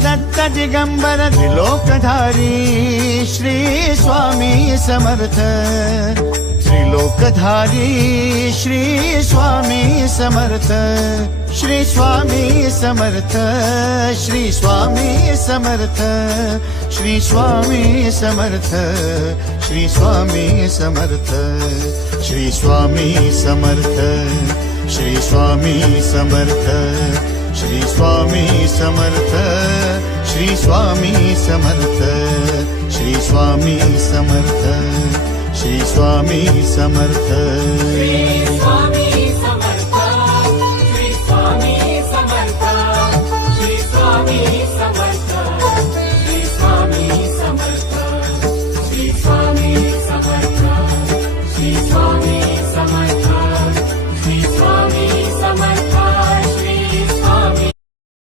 Datta Digambar त्रिलोकधारी Shri Swami Samarth त्रिलोकधारी Shri Swami Samarth Shri Swami Samarth Shri Swami Samarth Shri Swami Samarth Shri Swami Samarth Shri Swami Samarth Shri Swami Samarth Shri Swami Samarth Shri Swami Samarth Shri Swami Samarth Shri Swami Samarth